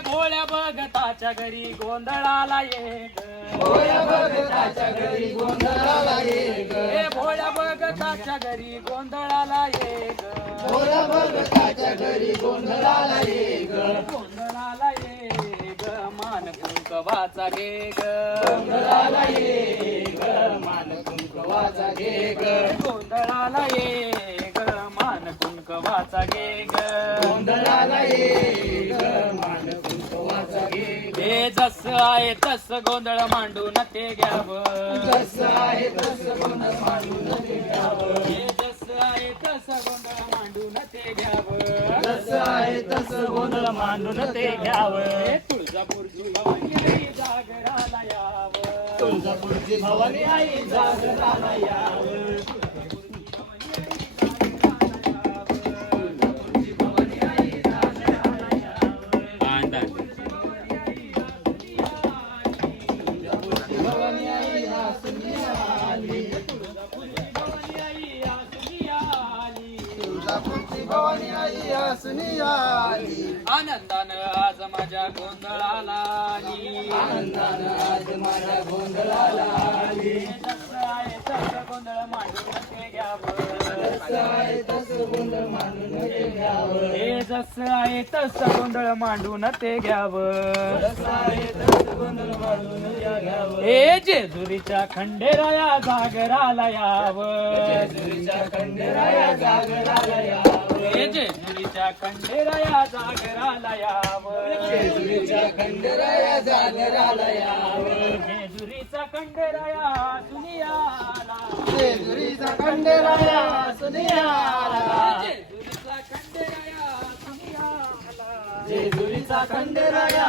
भोळ्या भगताच्या घरी गोंधळाला ये भोळ्या भगताच्या घरी गोंधळाला ये ग हे भोळ्या भगताच्या घरी गोंधळाला ये भोळ्या भगताच्या घरी गोंधळाला ये गोंधळाला ये ग मान कुंकवाचा घे ग गोंधळाला ये ग मान कुंकवाचा घे ग गोंधळाला ये ग मान कुंकवाचा घे ग गोंधळाला ये जस आहे तस गोंधळ मांडून ते घ्यावं. जसं आहे तसं गोंधळ मांडून ते घ्यावं. जस आहे तस गोंधळ मांडून ते घ्यावं. जसं आहे तसं गोंधळ मांडून ते घ्यावं. तुळजापूरची भवानी आई जागराला यावं. तुळजापूरची भवानी आई जागराला यावं. तुळजापूरची भवानी आई आली आनंदानं आज माझ्या गोंधळाला आली. आनंदानं आज माझ्या गोंधळाला आली. आहे गोंधळ हे जस आहे तस गोंधळ मांडून ते घ्यावं. हे जेजुरीच्या खंडेराया जागराला यावं. जेजुरीच्या खंडेराया जागराला यावं जेजुरीच्या खंडेराया जागराला यावं. खंडेराया जागराला जेजुरीचा खंडेराया सुनियाला. जेजुरीचा खंडेराया सुनियाला. जेजुरीचा खंडेराया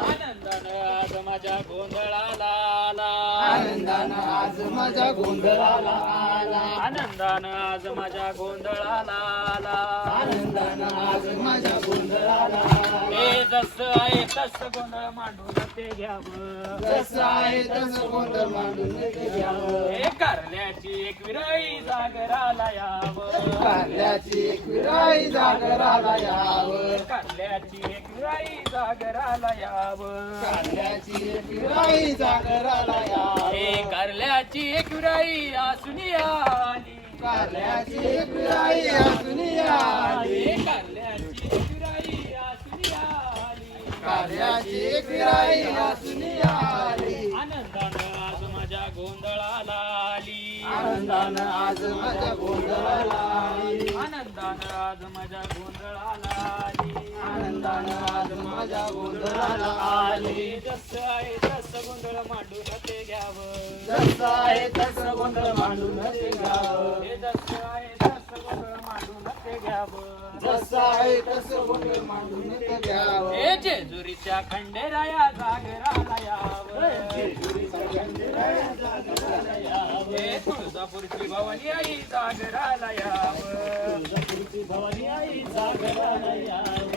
आनंदानं आज माझ्या गोंधळाला आला. आनंदानं आज माझ्या गोंधळाला आला. आनंदानं आज माझ्या गोंधळाला आला. आनंदानं आज माझ्या गोंधळाला आला. हे जसं आहे तसं गोंधळ मांडून ते घ्यावं. जसं आहे तसं गोंधळ मांडून ते घ्यावं. हे कारल्याची एक विराई जागराला यावं. कारल्याची एक विराई जागराला यावं. कारल्याची एक विराई जागराला यावं. कारल्याची एक विराई जागराला यावं. हे कारल्याची एक विराई आसुनी आली कारल्याची एक आली हे कारल्याची विराई आसुनी आली कारल्याची एक आली आनंदानं आज माझ्या गोंधळाला आली. आनंदानं आज माझ्या गोंधळाला आली. आनंदानं आज माझ्या आज माझ्या गोंधळाला आली. जसं आहे तसं गोंधळ मांडून ते घ्यावं. जसं आहे तसं गोंधळ मांडून ते घ्यावं. हे जसं आहे तसं गोंधळ मांडून ते घ्यावं. जसं आहे तसं गोंधळ मांडून ते घ्यावं. हे जेजुरीच्या खंडेराया जागराला यावं. हे तुळजापूरची भवानी आई जागराला यावं. भवानी आई जागराला यावं.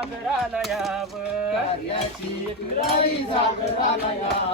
जागराला यावं. कार्याची एक जागराला यावं.